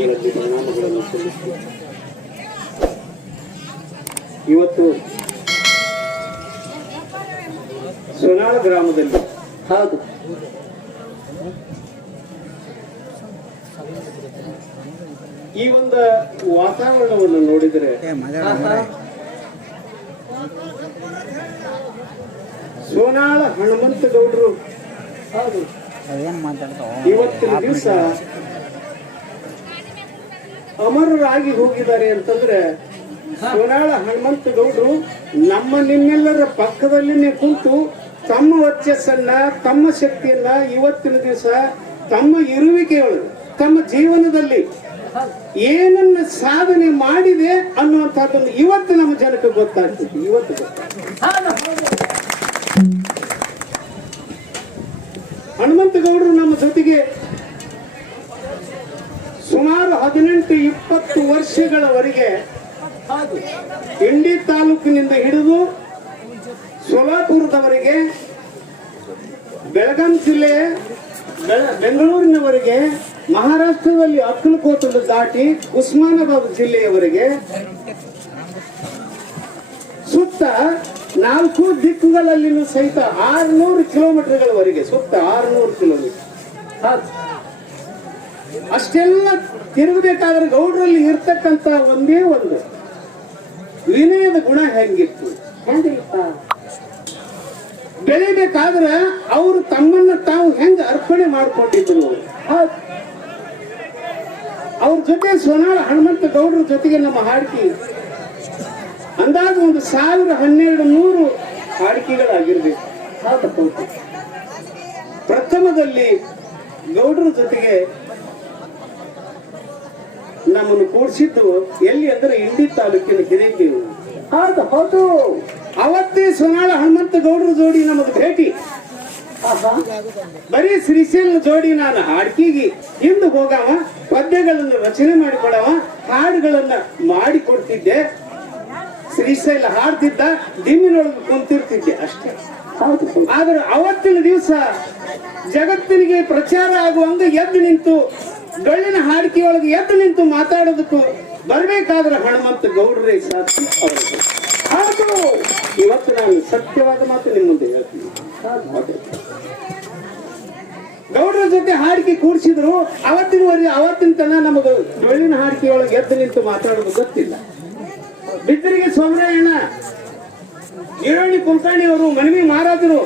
ಪಾದಗಳಲ್ಲಿ ಪ್ರಣಾಮಗಳನ್ನು ಸಲ್ಲಿಸಿ ಇವತ್ತು ಸೊನಾಳ ಗ್ರಾಮದಲ್ಲಿ ಹೌದು ಈ ಒಂದು ವಾತಾವರಣವನ್ನು ನೋಡಿದರೆ ಸೋನಾಳ ಹನುಮಂತಗೌಡರು ಹೌದು ಇವತ್ತಿನ ದಿವಸ ಅಮರರಾಗಿ ಹೋಗಿದ್ದಾರೆ ಅಂತಂದ್ರೆ ಸೋನಾಳ ಹನುಮಂತಗೌಡರು ನಮ್ಮ ನಿಮ್ಮೆಲ್ಲರ ಪಕ್ಕದಲ್ಲಿನೇ ಕುಂತು ತಮ್ಮ ವರ್ಚಸ್ಸನ್ನ ತಮ್ಮ ಶಕ್ತಿಯನ್ನ ಇವತ್ತಿನ ದಿವಸ ತಮ್ಮ ಇರುವಿಕೆಯೊಳಗೆ ತಮ್ಮ ಜೀವನದಲ್ಲಿ ಏನನ್ನ ಸಾಧನೆ ಮಾಡಿದೆ ಅನ್ನುವಂಥದ್ದನ್ನು ಇವತ್ತು ನಮ್ಮ ಜನಕ್ಕೆ ಗೊತ್ತಾಗ್ತದೆ. ಇವತ್ತು ಹನುಮಂತಗೌಡರು ನಮ್ಮ ಜೊತೆಗೆ ಸುಮಾರು 18-20 ವರ್ಷಗಳವರೆಗೆ ಇಂಡಿ ತಾಲೂಕಿನಿಂದ ಹಿಡಿದು ಸೋಲಾಪುರದವರೆಗೆ ಬೆಳಗಾಂ ಜಿಲ್ಲೆ ಬೆಂಗಳೂರಿನವರೆಗೆ ಮಹಾರಾಷ್ಟ್ರದಲ್ಲಿ ಅಕ್ಕಲಕೋಟನ್ನು ದಾಟಿ ಉಸ್ಮಾನಾಬಾದ್ ಜಿಲ್ಲೆಯವರೆಗೆ ಸುತ್ತ 4 ದಿಕ್ಕುಗಳಲ್ಲಿನೂ ಸಹಿತ 600 ಕಿಲೋಮೀಟರ್ಗಳವರೆಗೆ ಸುತ್ತ 600 ಕಿಲೋಮೀಟರ್ ಅಷ್ಟೆಲ್ಲ ತಿರುಗಬೇಕಾದ್ರೆ ಗೌಡರಲ್ಲಿ ಇರ್ತಕ್ಕಂತ ಒಂದೇ ಒಂದು ವಿನಯದ ಗುಣ ಹೆಂಗಿತ್ತು ಬೆಳಿಬೇಕಾದ್ರೆ ಅವರು ತಮ್ಮನ್ನ ತಾವು ಹೆಂಗ ಅರ್ಪಣೆ ಮಾಡ್ಕೊಂಡಿದ್ರು. ಅವ್ರ ಜೊತೆ ಸೋನಾಳ ಹನುಮಂತಗೌಡರ ಜೊತೆಗೆ ನಮ್ಮ ಹಾಡ್ಕಿ ಅಂದಾಜು ಒಂದು 1000-1200 ಹಾಡ್ಕಿಗಳಾಗಿರ್ಬೇಕು. ಪ್ರಥಮದಲ್ಲಿ ಗೌಡರ ಜೊತೆಗೆ ನಮ್ಮನ್ನು ಕೂಡಿಸಿದ್ದು ಎಲ್ಲಿ ಅಂದ್ರೆ ಇಂಡಿ ತಾಲೂಕಿನ ಹಿರೇಬೇವು. ಹೌದು ಅವತ್ತೇ ಸೋನಾಳ ಹನುಮಂತಗೌಡರ ಜೋಡಿ ನಮ್ಮದು ಭೇಟಿ. ಬರೀ ಶ್ರೀಶೈಲ ಜೋಡಿ ನಾನು ಹಾಡ್ಕಿಗೆ ಹಿಂದೆ ಹೋಗವ, ಪದ್ಯಗಳನ್ನು ರಚನೆ ಮಾಡಿಕೊಡವ, ಹಾಡುಗಳನ್ನ ಮಾಡಿಕೊಡ್ತಿದ್ದೆ. ಶ್ರೀಶೈಲ ಹಾಡ್ತಿದ್ದ, ದಿಮ್ಮಿನೊಳಗೆ ಕುಂತಿರ್ತಿದ್ದೆ ಅಷ್ಟೇ. ಆದ್ರೆ ಅವತ್ತಿನ ದಿವಸ ಜಗತ್ತಿನಿಗೆ ಪ್ರಚಾರ ಆಗುವಂಗ ಎದ್ದು ನಿಂತು ಡೊಳ್ಳಿನ ಹಾಡಿಕೆಯೊಳಗೆ ಎದ್ದು ನಿಂತು ಮಾತಾಡೋದಕ್ಕೂ ಬರ್ಬೇಕಾದ್ರೆ ಹನುಮಂತ ಗೌಡ್ರೇ ಸಾಕ್ಷಿ ಅವರು. ಹೌದು, ಇವತ್ತು ನಾನು ಸತ್ಯವಾದ ಮಾತು ನಿಮ್ಮ ಮುಂದೆ ಹೇಳ್ತೀನಿ. ಗೌಡ್ರ ಜೊತೆ ಹಾಡಿಕೆ ಕೂಡಿಸಿದ್ರು. ಅವತ್ತಿನ ತನ ನಮಗೆ ಡೊಳ್ಳಿನ ಹಾಡಿಕೆಯೊಳಗೆ ಎದ್ದು ನಿಂತು ಮಾತಾಡೋದು ಗೊತ್ತಿಲ್ಲ. ಬಿದ್ದರಿಗೆ ಸೋಮರಾಯಣ್ಣ, ಈರೋಣಿ ಕುಲಕರ್ಣಿ ಅವರು, ಮನವಿ ಮಹಾರಾಜರು,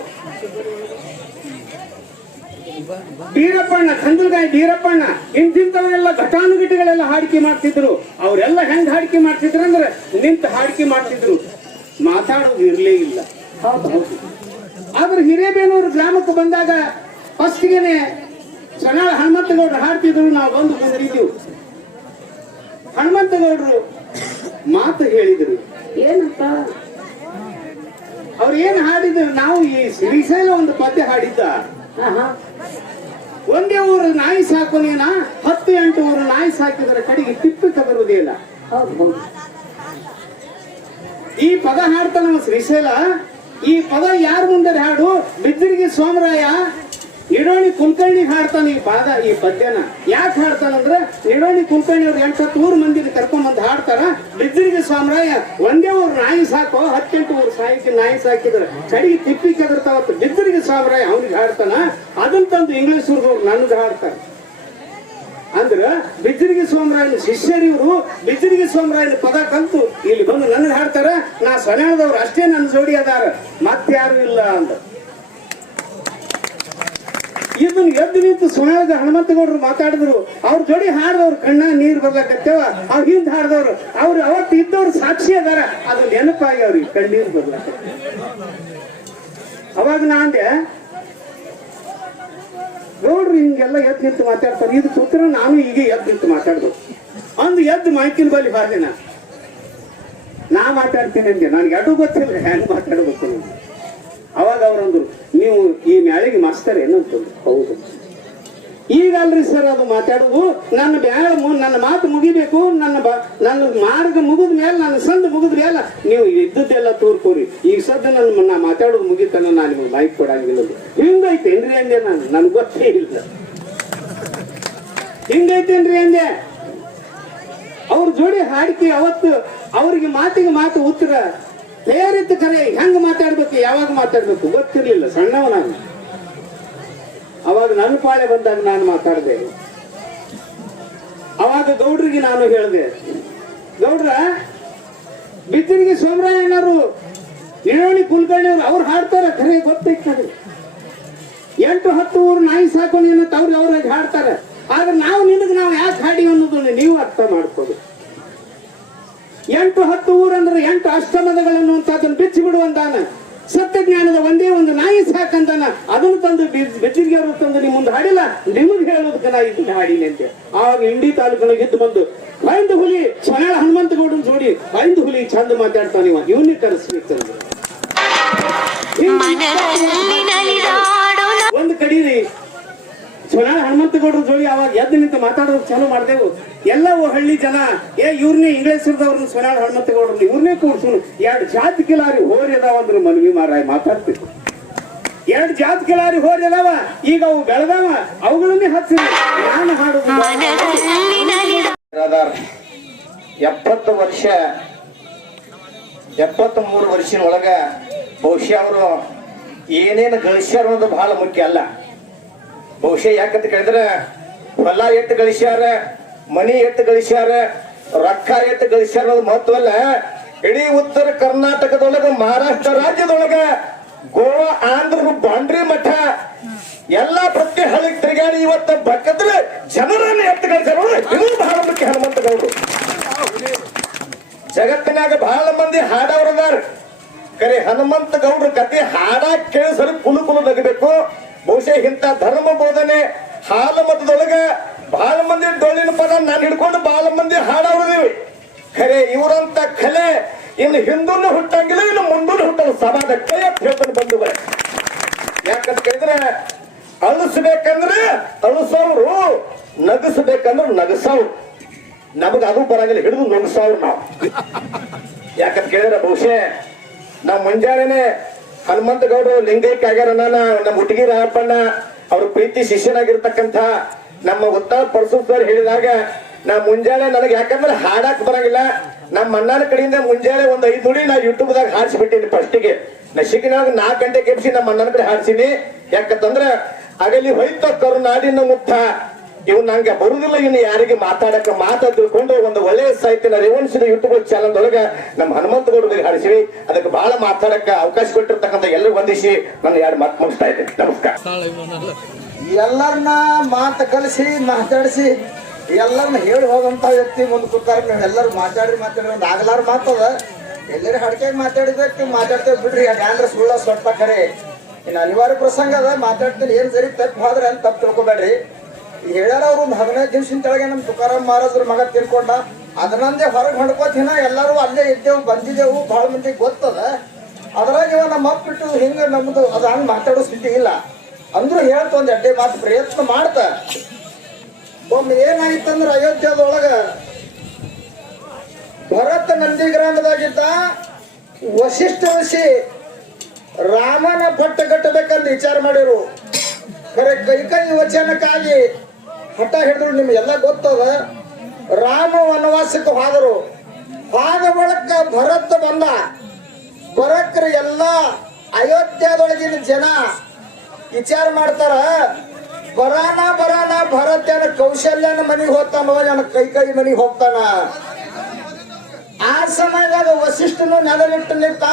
ಬೀರಪ್ಪಣ್ಣ, ಕಂದಲ್ಗಾಯಿ ಬೀರಪ್ಪಣ್ಣ, ಇಂತಿಂತವರೆಲ್ಲ ಘಟಾನುಘಟಿಗಳೆಲ್ಲ ಹಾಡಿಕೆ ಮಾಡ್ತಿದ್ರು. ಅವರೆಲ್ಲ ಹೆಂಗ್ ಹಾಡಿಕೆ ಮಾಡ್ತಿದ್ರು ಅಂದ್ರೆ ನಿಂತು ಹಾಡಿಕೆ ಮಾಡ್ತಿದ್ರು, ಮಾತಾಡೋದು ಇರ್ಲೇ ಇಲ್ಲ. ಆದ್ರೆ ಹಿರೇಬೇನೂರು ಗ್ರಾಮಕ್ಕೆ ಬಂದಾಗ ಫಸ್ಟ್ಗೆನೆ ಸೋನಾಳ ಹನುಮಂತಗೌಡರು ಹಾಡ್ತಿದ್ರು. ನಾವು ಬಂದು ಬಂದಿದ್ದೀವಿ. ಹನುಮಂತಗೌಡರು ಮಾತು ಹೇಳಿದ್ರು. ಏನಂತ ಅವ್ರು ಏನ್ ಹಾಡಿದ್ರು? ನಾವು ಈ ಶ್ರೀಶೈಲ ಒಂದು ಪದ್ಯ ಹಾಡಿದ್ದ, ಒಂದೇ ಊರು ನಾಯಿ ಸಾಕೋನೇನ 10-8 ಊರು ನಾಯಿ ಸಾಕಿದ್ರೆ ಕಡೆಗೆ ತಿಪ್ಪಿಕ ಬರುವುದಿಲ್ಲ. ಈ ಪದ ಹಾಡ್ತಾನ ಶ್ರೀಶೈಲ. ಈ ಪದ ಯಾರ ಮುಂದೆ ಹಾಡು? ಬಿದ್ದರಿಗೆ ಸೋಮರಾಯ ನಿಡೋಣಿ ಕುಲಕರ್ಣಿ ಹಾಡ್ತಾನೆ ಈ ಪದ್ಯನ. ಯಾಕೆ ಹಾಡ್ತಾನಂದ್ರೆ ನಿಡೋಣಿ ಕುಲಕರ್ಣಿ ಅವ್ರು 8-10 ಮಂದಿಗೆ ಕರ್ಕೊಂಡ್ಬಂದು ಹಾಡ್ತಾರ. ಬಿದ್ದರಿಗೆ ಸೋಮರಾಯ ಒಂದೇ ಊರು ನಾಯಿ ಸಾಕೋ 10-8 ಊರು ನಾಯಿ ಸಾಕಿದ್ರೆ ಕಡೆಗೆ ತಿಪ್ಪಿ ಕದರ್ತಾವತ್ತು. ಬಿದ್ದರಿಗೆ ಸೋಮರಾಯ ಅವನಿಗೆ ಹಾಡ್ತಾನ. ಅದನ್ನ ತಂದು ಇಂಗ್ಲಿಷ್ ಊರ್ಗೆ ನನ್ಗೆ ಹಾಡ್ತಾರ. ಅಂದ್ರ ಬಿದ್ದರಿಗೆ ಸೋಮರಾಯನ ಶಿಷ್ಯರಿವರು ಬಿದ್ದರಿಗೆ ಸೋಮರಾಯನ ಪದ ಕಲ್ತು ಇಲ್ಲಿ ಬಂದು ನನಗೆ ಹಾಡ್ತಾರ. ನಾ ಸೊನಾಳದವ್ರು ಅಷ್ಟೇ ನನ್ನ ಜೋಡಿ ಅದಾರ, ಮತ್ತಾರು ಇಲ್ಲ ಅಂದ. ಇದನ್ನ ಎದ್ದು ನಿಂತು ಸೋನಾಳದ ಹನುಮಂತಗೌಡರು ಮಾತಾಡಿದ್ರು. ಅವ್ರ ಜೋಡಿ ಹಾಡ್ದವ್ರು ಕಣ್ಣ ನೀರ್ ಬರ್ಲಾಕತ್ತೇವ. ಅವ್ರ ಹಿಂದ್ ಹಾಡ್ದವ್ರು ಅವ್ರು ಅವತ್ತು ಇದ್ದವ್ರು ಸಾಕ್ಷಿ ಅದಾರ. ಅದು ನೆನಪಾಗಿ ಅವ್ರಿಗೆ ಕಣ್ಣೀರ್ ಬರ್ಲಾಕ. ಅವಾಗ ನಾ ಅಂದೆ, ಗೌಡ್ರು ಹಿಂಗೆಲ್ಲ ಎದ್ದು ನಿಂತು ಮಾತಾಡ್ತಾರೆ, ಇದು ಸೂತ್ರ ನಾನು ಈಗ ಎದ್ದು ನಿಂತು ಮಾತಾಡ್ಬೇಕು ಅಂದು ಎದ್ದು ಮೈಕಿನ ಬಳಿ ಬಾರ್ದೆ. ನಾ ಮಾತಾಡ್ತೀನಿ ಅಂದೆ. ನನ್ಗೆ ಅಡು ಗೊತ್ತಿಲ್ಲ ಹೆಂಗ್ ಮಾತಾಡ್ಬೇಕು. ಅವಾಗ ಅವ್ರಂದ್ರು, ನೀವು ಈ ಮ್ಯಾಳಿಗೆ ಮಾಸ್ತರ್ ಏನಂತಂದ್ರು. ಹೌದು. ಈಗ ಅಲ್ರಿ ಸರ್ ಅದು ಮಾತಾಡೋದು, ನನ್ನ ಮಾತು ಮುಗಿಬೇಕು, ನನ್ನ ಮಾರ್ಗ ಮುಗಿದ ಮೇಲೆ, ನನ್ನ ಸಂದ್ ಮುಗಿದ ಮೇಲೆ ನೀವು ಇದ್ದದ್ದೆಲ್ಲ ತೋರ್ಕೋರಿ. ಈಗ ಸದ್ಯ ನಾ ಮಾತಾಡೋದು ಮುಗಿತಾನ, ನಾನು ನಿಮ್ಗೆ ಮೈಕ್ ಕೊಡಂಗಿಲ್ಲ. ಹಿಂಗೈತೇನ್ರಿ ಅಂದೆ. ನನ್ಗೆ ಗೊತ್ತೇ ಇಲ್ಲ. ಹಿಂಗೈತೇನ್ರಿ ಅಂದೆ. ಜೋಡಿ ಹಾಡಿಕೆ ಅವತ್ತು ಅವ್ರಿಗೆ ಮಾತಿಗೆ ಮಾತು ಉತ್ತರ ತಯಾರಿತ್ತು. ಕರೆ ಹೆಂಗ್ ಮಾತಾಡ್ಬೇಕು, ಯಾವಾಗ ಮಾತಾಡ್ಬೇಕು ಗೊತ್ತಿರ್ಲಿಲ್ಲ. ಸಣ್ಣವ ನಾನು. ಅವಾಗ ನನ್ನ ಪಾಳೆ ಬಂದಾಗ ನಾನು ಮಾತಾಡಿದೆ. ಅವಾಗ ಗೌಡ್ರಿಗೆ ನಾನು ಹೇಳಿದೆ, ಗೌಡ್ರ ಬಿಜ್ಜರಿಗೆ ಸೋಮರಾಯಣ್ಣವರು, ಇಳೋಳಿ ಕುಲಕರ್ಣಿಯವರು ಅವ್ರು ಹಾಡ್ತಾರ, ಖರೆ ಗೊತ್ತೈತದೆ. 8-10 ಊರು ನಾಯಿ ಸಾಕೊಂಡು ಏನಂತ ಅವ್ರಿಗೆ ಹಾಡ್ತಾರೆ. ಆದ್ರೆ ನಾವು ನಾವು ಯಾಕೆ ಹಾಡಿ ಅನ್ನೋದನ್ನ ನೀವು ಅರ್ಥ ಮಾಡ್ಕೋದು. 8-10 ಊರು ಅಂದ್ರೆ 8 ಅಷ್ಟಮದಗಳನ್ನು ಅದನ್ನು ಬಿಚ್ಚಿ ಬಿಡುವಂತಾನ. ಸತ್ಯ ಜ್ಞಾನದ ಒಂದೇ ಒಂದು ನಾಯಿ ಸಾಕಂತಾನ. ಅದನ್ನು ತಂದು ಬೆಜ್ಜಿಗೆ ಅವರು ತಂದು ನಿಮ್ಮ ಮುಂದೆ ಹಾಡಿಲ್ಲ, ನಿಮಗೆ ಹೇಳೋದಕ್ಕೆ ನಾ ಇದನ್ನ ಹಾಡಿನಿ ಅಂತೆ. ಆವಾಗ ಇಂಡಿ ತಾಲೂಕಿನಾಗ ಇದ್ದು ಬಂದು ಐದು ಹುಲಿ ಸ್ವನಾಳ ಹನುಮಂತಗೌಡನ್ ಜೋಡಿ 5 ಹುಲಿ ಚಂದ ಮಾತಾಡ್ತಾನೆ. ಇವನ್ನೇ ಕರೆಸ್ಬೇಕಂದ್ರೆ ಒಂದು ಕಡೀರಿ ಸ್ವನಾಳ ಹನುಮಂತಗೌಡ್ರ ಜೋಡಿ ಅವಾಗ ಎದ್ದು ನಿಂತು ಮಾತಾಡೋದು ಚಾಲು ಮಾಡ್ದೆವು. ಎಲ್ಲ ಹಳ್ಳಿ ಜನ ಇವ್ರನ್ನೇ ಇಂಗ್ಲೇಶ್ವರದವ್ರನ್ನ ಸ್ವನಾಳ ಹನುಮಂತಗೌಡ್ರನ್ನ ಇವ್ರನ್ನೇ ಕೂಡ್ಸುನು. 2 ಜಾತಿ ಕಿಲಾರಿ ಹೋರಿ ಅದಾವ ಅಂದ್ರೆ ಮನವಿ ಮಾರಾಯ ಮಾತಾಡ್ತಿದ್ರು. 2 ಜಾತಿ ಕಿಲಾರಿ ಹೋರಿ ಅದಾವ, ಈಗ ಅವು ಬೆಳೆದಾವ, ಅವುಗಳನ್ನೇ ಹಚ್ಚಿದ್ರು. ನಾನು ಹಾಡುದು 70 ವರ್ಷ 73 ವರ್ಷದ ಒಳಗ ಬಹುಶಃ ಅವರು ಏನೇನು ಗಳಿಸ್ಯಾರ ಅನ್ನೋದು ಬಹಳ ಮುಖ್ಯ ಅಲ್ಲ. ಬಹುಶಃ ಯಾಕಂತ ಕೇಳಿದ್ರೆ ಹೊಲ ಎಟ್ಟು ಗಳಿಸ್ಯಾರ, ಮನಿ ಎಟ್ಟು ಗಳಿಸ್ಯಾರ, ರೊಕ್ಕ ಎಟ್ಟು ಗಳಿಸ್ಯಾರ ಅನ್ನೋದು ಮಹತ್ವ ಅಲ್ಲ. ಇಡೀ ಉತ್ತರ ಕರ್ನಾಟಕದೊಳಗ, ಮಹಾರಾಷ್ಟ್ರ ರಾಜ್ಯದೊಳಗ, ಗೋವಾ, ಆಂಧ್ರ, ಬಾಂಡ್ರಿ ಮಠ ಎಲ್ಲಾ ಪ್ರತಿ ಹಳ್ಳಿಗೆ ತಿರುಗಾಡಿ ಇವತ್ತ ಬಕ್ಕದ್ರೆ ಜನರನ್ನು ಎತ್ತು ಗಳಿಸ್ಯಾರ. ಇದು ಬಹಳ ಮುಖ್ಯ. ಹನುಮಂತಗೌಡರು ಜಗತ್ತಿನಾಗ ಬಹಳ ಮಂದಿ ಹಾಡವ್ರದಾರ, ಕರೆ ಹನುಮಂತಗೌಡ್ರ ಕತೆ ಹಾಡ ಕೇಳಿಸಲು ಕುಲು ನಗಬೇಕು. ಬಹುಶಃ ಇಂಥ ಧರ್ಮ ಬೋಧನೆ ಹಾಲ ಮತದೊಳಗ ಬಹಳ ಮಂದಿ ಡೊಳ್ಳಿನ ಪದ ನಾನು ಹಿಡ್ಕೊಂಡು ಬಹಳ ಮಂದಿ ಹಾಡವ್ರದೀವಿ. ಖರೆ ಇವರಂತ ಕಲೆ ಇನ್ನು ಹಿಂದೂನು ಹುಟ್ಟಂಗಿಲ್ಲ, ಇನ್ನು ಮುಂದೂ ಹುಟ್ಟಲ್ಲ. ಸಮಾಜ ಕೈ ಅಂತ ಹೇಳ್ತಾನೆ ಬಂಧುಗಳೇ. ಯಾಕಂತ ಕೇಳಿದ್ರೆ ಅಳಿಸ್ಬೇಕಂದ್ರೆ ಅಳಿಸೋರು, ನಗಸ್ಬೇಕಂದ್ರೆ ನಗಸವ್ರು. ನಮಗ ಅದು ಬರಂಗಿಲ್ಲ, ಹಿಡಿದು ನುಗ್ಸವ್ರು ನಾವು. ಯಾಕಂತ ಕೇಳಿದ್ರೆ ಬಹುಶಃ ನಾವು ಮುಂಜಾನೆ ಹನುಮಂತಗೌಡರು ಲಿಂಗೈಕ್ಯ ಆಗ್ಯಾರ. ನಮ್ಮ ಹುಟ್ಟಿಗೆ ರಾಯಪ್ಪಣ್ಣ ಅವ್ರ ಪ್ರೀತಿ ಶಿಷ್ಯನಾಗಿರ್ತಕ್ಕಂಥ ನಮ್ಮ ಉತ್ತರ ಪರಸು ಸರ್ ಹೇಳಿದಾಗ ನಾ ಮುಂಜಾನೆ ನನಗೆ ಯಾಕಂದ್ರೆ ಹಾಡಕ್ ಬರಂಗಿಲ್ಲ. ನಮ್ಮ ಅಣ್ಣನ ಕಡೆಯಿಂದ ಮುಂಜಾನೆ ಒಂದು 5 ನುಡಿ ನಾ ಯೂಟ್ಯೂಬ್ದಾಗ ಹಾಡ್ಸಿಬಿಟ್ಟಿನಿ. ಫಸ್ಟಿಗೆ ನಶಿಕಿನಾಗ 4 ಗಂಟೆಗೆ ಎಬ್ಸಿ ನಮ್ಮ ಅಣ್ಣನ ಕಡೆ ಹಾಡ್ಸಿನಿ. ಯಾಕಂತಂದ್ರ ಆಗಲಿ ಹೋಯ್ತ ಕರುನಾಡಿನ ಮುಕ್ತ ಇವ್ ನಂಗೆ ಬರುದಿಲ್ಲ, ಇನ್ನು ಯಾರಿಗೆ ಮಾತಾಡಕ ಮಾತಾ ತಿಳ್ಕೊಂಡು ಒಂದು ಒಳ್ಳೆಯ ಸಾಹಿತ್ಯನ ರೇವಣಿಸಿದ ಯೂಟ್ಯೂಬ್ ಚಾನಲ್ ಒಳಗ ನಮ್ಮ ಹನುಮಂತಗೌಡರಿಗೆ ಹಾಡಿಸಿವಿ. ಅದಕ್ಕೆ ಬಹಳ ಮಾತಾಡಕ ಅವಕಾಶ ಕೊಟ್ಟಿರ್ತಕ್ಕಂಥ ಎಲ್ಲರೂ ವಂದಿಸಿ ನಾನು 2 ಮಾತು ಮುಗಿಸ್ತಾ ಇದ್ದೇನೆ. ನಮಸ್ಕಾರ. ಎಲ್ಲರನ್ನ ಮಾತು ಕಲಿಸಿ ಮಾತಾಡಿಸಿ ಎಲ್ಲರನ್ನ ಹೇಳಿ ಹೋಗಂತ ವ್ಯಕ್ತಿ ಮುಂದೆ ಕೂತಾರ. ಎಲ್ಲರೂ ಮಾತಾಡಿ ಒಂದು ಆಗ್ಲಾರ ಮಾತದ. ಎಲ್ಲರೂ ಹಡ್ಕೆಗೆ ಮಾತಾಡಿದ ಮಾತಾಡ್ತೇವೆ ಬಿಡ್ರಿ. ಯಾಕಂದ್ರೆ ಸುಳ್ಳ ಸೊಟ್ಟ ಕರೆ ಇನ್ನು ಅನಿವಾರ್ಯ ಪ್ರಸಂಗ ಅದ. ಮಾತಾಡ್ತೀನಿ, ಏನ್ ಸರಿ ತಪ್ಪು ಹೋದ್ರೆ ಅಂತ ತಪ್ಪು ತಿಳ್ಕೊಬೇಡ್ರಿ. ಹೇಳ್ಯಾರ ಅವ್ರು ಒಂದು 15 ದಿವಸದ ಕೆಳಗೆ ನಮ್ಮ ತುಕಾರಾಮ್ ಮಹಾರಾಜರ ಮಗ ತಿಳ್ಕೊಂಡ. ಅದರಂದೇ ಹೊರಗೆ ಹೊಡ್ಕೋತಿನ ಎಲ್ಲರೂ ಅಲ್ಲೇ ಇದ್ದೇವು, ಬಂದಿದ್ದೆವು, ಬಹಳ ಮಂದಿಗೆ ಗೊತ್ತದ. ಅದ್ರಾಗ ಇವ ನಮ್ಮ ಅಪ್ಪ ಬಿಟ್ಟು ಹಿಂಗೆ ನಮ್ದು ಅದು ಹಂಗೆ ಮಾತಾಡೋ ಸ್ಥಿತಿ ಇಲ್ಲ. ಅಂದ್ರೂ ಹೇಳ್ತ ಒಂದು 2 ಮಾತು ಪ್ರಯತ್ನ ಮಾಡ್ತ. ಒಮ್ಮೆ ಏನಾಯ್ತಂದ್ರೆ ಅಯೋಧ್ಯದೊಳಗ ಭರತ ನಂದಿ ಗ್ರಾಮದಾಗಿದ್ದ ವಶಿಷ್ಠ ಋಷಿ ರಾಮನ ಪಟ್ಟ ಕಟ್ಟಬೇಕಂತ ವಿಚಾರ ಮಾಡಿರು. ಖರೆ ಕೈ ವಚನಕ್ಕಾಗಿ ಹಠ ಹಿಡಿದ್ರು. ನಿಮ್ಗೆಲ್ಲ ಗೊತ್ತದ. ರಾಮ ವನವಾಸಕ್ಕೆ ಹೋದರು. ಹೋದ ಬಳಿಕ ಭರತ ಬಂದ. ಬರಕ್ರ ಎಲ್ಲ ಅಯೋಧ್ಯದೊಳಗಿನ ಜನ ವಿಚಾರ ಮಾಡ್ತಾರ, ಬರಾನ ಭರತನ ಕೌಶಲ್ಯನ ಮನೆಗೆ ಹೋಗ್ತಾನೋ ಏನ ಕೈ ಮನೆಗೆ ಹೋಗ್ತಾನ. ಆ ಸಮಯದಾಗ ವಸಿಷ್ಠನು ನೆಲನಿಟ್ಟು ನಿಂತ.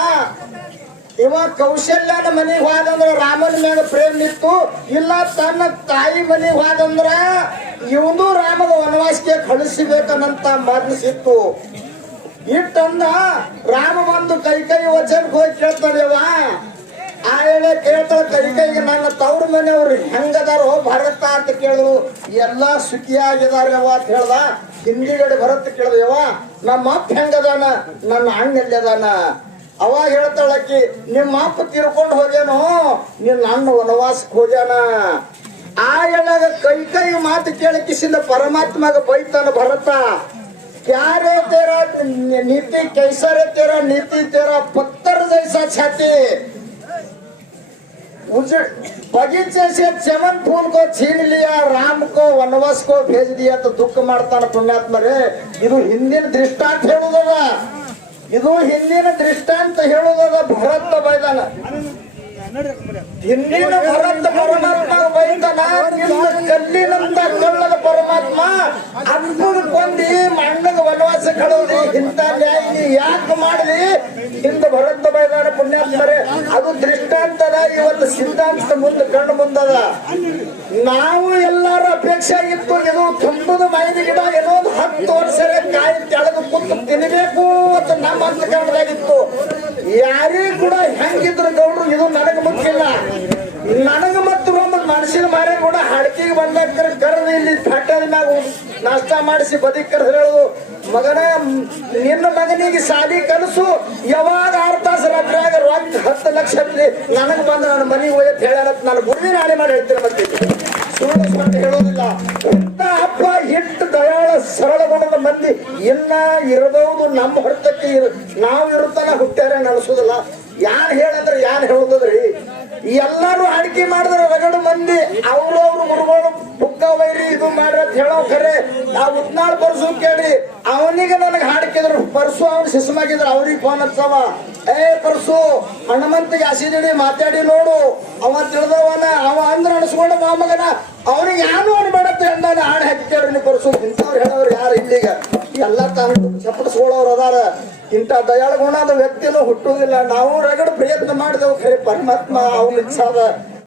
ಇವ ಕೌಶಲ್ಯನ ಮನೆಗೆ ಹೋದಂದ್ರ ರಾಮನ ಮೇಲೆ ಪ್ರೇಮ ನಿತ್ತು, ಇಲ್ಲ ತನ್ನ ತಾಯಿ ಮನೆಗೆ ಹೋದಂದ್ರ ಇವನು ರಾಮಗ ವನವಾಸಕ್ಕೆ ಕಳಿಸಬೇಕನ್ನಂತ ಮನಸ್ಸಿತ್ತು. ಇಟ್ಟಂದ ರಾಮ ಬಂದು ಕೈ ವಚನಕ್ಕೆ ಹೋಗಿ ಕೇಳ್ತಾನೆವ. ಆ ಹೇಳಿ ಕೇಳ್ತಾಳ ಕೈಗೆ ನನ್ನ ತವ್ರ ಮನೆಯವ್ರು ಹೆಂಗದಾರೋ ಭರತ ಅಂತ ಕೇಳಿದ್ರು. ಎಲ್ಲಾ ಸುಖಿಯಾಗಿದಾರವ ಅಂತ ಹೇಳ್ದ. ಹಿಂದಿಗಡೆ ಭರತ ಕೇಳಿದೆವ, ನಮ್ಮ ಅಪ್ಪ ಹೆಂಗದಾನ, ನನ್ನ ಅಣ್ಣ ಎಲ್ಲಿದಾನ. ಅವಾಗ ಹೇಳ್ತಾಳಕ್ಕಿ, ನಿಮ್ಮ ಅಪ್ಪ ತೀರ್ಕೊಂಡು ಹೋಗ್ಯಾನೋ, ನಿನ್ನ ಅಣ್ಣ ವನವಾಸಕ್ಕೆ ಹೋಗ್ಯಾನ. ಆ ಹೇಳಾಗ ಕೈ ಮಾತು ಕೇಳಕಿಸಿಂದ ಪರಮಾತ್ಮಗ ಬೈತಾನ ಭರತ. ಕ್ಯಾರೆ ತೇರಾ ನೀತಿ ಕೈಸರೆ ತೇರಾ ನೀತಿ ತೇರಾ ಪತ್ತರ ಜೈಸಾ ಛಾತಿ. बगीचे से चमन फूल को छीन लिया राम को वनवास को भेज दिया तो दुख ಮಾಡ್ತಾನ ಪುಣ್ಯಾತ್ಮರೇ ಇದು ಹಿಂದಿನ ದೃಷ್ಟಾಂತ ಹೇಳುವುದದ ಇದು ಹಿಂದಿನ ದೃಷ್ಟಾಂತ ಹೇಳುವುದದ ಭರತ ಬೈದಾನ ಹಿಂದಿನ ಭರತ ಪರಮಾತ್ಮ ಬೈದಾನ ಕಲ್ಲಿನಂತ ಕಳ್ಳದ ಪರಮಾತ್ಮ ಅಪ್ಪನ ಕೊಂದಿ ಮಣ್ಣಗ ವನವಾಸ ಕಳುದಿ ಇಂಥ ನ್ಯಾಯ ನೀ ಯಾಕೆ ಮಾಡಿದಿ ಹಿಂದ ಭರತ ಬೈದಾನ ಪುಣ್ಯಾತ್ಮರೇ ಅದು ದೃಷ್ಟಾಂತದ ಇವತ್ತು ಸಿದ್ಧಾಂತ ಮುಂದೆ ಕಂಡು ಮುಂದದ ನಾವು ಎಲ್ಲಾರ ಅಪೇಕ್ಷೆ ಇತ್ತು ಇದು ತುಂಬದ ಮೈದ ಗಿಡ ಏನೋ 10 ವರ್ಷ ಕಾಯಿ ತೆಳಗ ಕುಂತು ತಿನ್ನಬೇಕು ಅಂತ ನಮ್ಮ ಅಂತಕರಣದಾಗಿತ್ತು ಯಾರಿಗೂ ಕೂಡ ಹೆಂಗಿದ್ರು ಗೌಡ್ರು ಇದು ನನಗೆ ಮುಖ್ಯಿಲ್ಲ ನನಗ ಮತ್ತು ಮನುಷ್ಯನ ಮಾರೇ ಕೂಡ ಹಡಕಿಗೆ ಬಂದಾಗ ಕರೆದು ಇಲ್ಲಿ ತಟ್ಟದ ಮ್ಯಾಗ ನಾಷ್ಟ ಮಾಡಿಸಿ ಬದುಕರ್ ಹೇಳುದು ಮಗನ ನಿನ್ನ ಮಗನಿಗೆ ಸಾಲಿ ಕಲಿಸು ಯಾವಾಗ 6 ತಾಸು ರಾತ್ರಿಯಾಗ ರೊಕ್ಕ 10 ಲಕ್ಷ ನನಗೆ ಬಂದ ನನ್ನ ಮನೆಗೆ ಹೋಯತ್ ಹೇಳತ್ ನಾನು ಗುರುವಿನ ಹಾಳಿ ಮಾಡಿ ಹೇಳ್ತೀನಿ ಮತ್ತೆ ಸುಳ್ಳು ಸ್ವಂತ ಹೇಳೋದಿಲ್ಲ ಇಂಥ ಹಬ್ಬ ಹಿಟ್ಟು ದಯಾಳ ಸರಳ ಗುಣದ ಮಂದಿ ಇನ್ನ ಇರಬಹುದು ನಮ್ಮ ಹೊರತಕ್ಕೆ ನಾವು ಇರುತ್ತಾನ ಹುಟ್ಟ್ಯಾರ ಅನಿಸೋದಿಲ್ಲ ಯಾನ್ ಹೇಳಂದ್ರೆ ಯಾನ್ ಹೇಳುದದ್ರಿ ಎಲ್ಲಾರು ಅಡಿಕೆ ಮಾಡಿದ್ರೆ ರಗಡು ಮಂದಿ ಅವ್ರವ್ರು ಗುರುಗಳು ಬುಕ್ಕ ವೈರಿ ಇದು ಮಾಡ್ರತ್ ಹೇಳೋ ಖರೆ ಆ ಉತ್ನಾಳ್ ಪರ್ಸು ಕೇಳಿ ಅವನಿಗೆ ನನಗೆ ಹಾಡಿಕಿದ್ರು ಪರ್ಸು ಅವ್ನು ಶಿಸ್ಮಾಗಿದ್ರು ಅವ್ರಿಗೆ ಫೋನ್ ಹಚ್ಚವ ಏ ಪರ್ಸು ಹನುಮಂತಿಗೆ ಹಸಿದಿಡಿ ಮಾತಾಡಿ ನೋಡು ಅವ ತಿಳಿದವನ ಅವ ಅಂದ್ರ ಅನ್ಸ್ಕೊಂಡು ಮಗನ ಅವ್ನಿಗೆ ಯಾರು ಅನ್ಬೇಡತ್ತೆ ಅಂದಾನ ಹಾಡು ಹಾಕ್ತೇವ್ರಿ ನೀವು ಪರ್ಸು ಇಂಥವ್ರು ಹೇಳೋರು ಯಾರು ಇಲ್ಲಿಗ ಎಲ್ಲ ತಾನು ಚಪ್ಪಡಿಸ್ಕೊಳ್ಳೋರು ಅದಾರ ಇಂಥ ದಯಾಳ ಗುಣದ ವ್ಯಕ್ತಿನೂ ಹುಟ್ಟುವುದಿಲ್ಲ ನಾವು ರಗಡು ಪ್ರಯತ್ನ ಮಾಡಿದೆವು ಖರೆ ಪರಮಾತ್ಮ ಅವನ ಇಚ್ಛಾದ